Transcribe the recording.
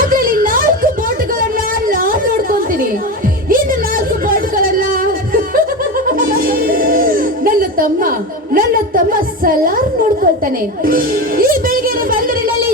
ಅದ್ರಲ್ಲಿ 4 ಬೋಟ್ಗಳನ್ನ ನಾನ್ ನೋಡ್ಕೊಂತೀನಿ. ಇನ್ನು 4 ಬೋಟ್ಗಳನ್ನ ನನ್ನ ತಮ್ಮ ಸಲಾರ್ ನೋಡ್ಕೊಳ್ತಾನೆ. ಈ ಬೆಳಗ್ಗೆ ಬಂದರಿನಲ್ಲಿ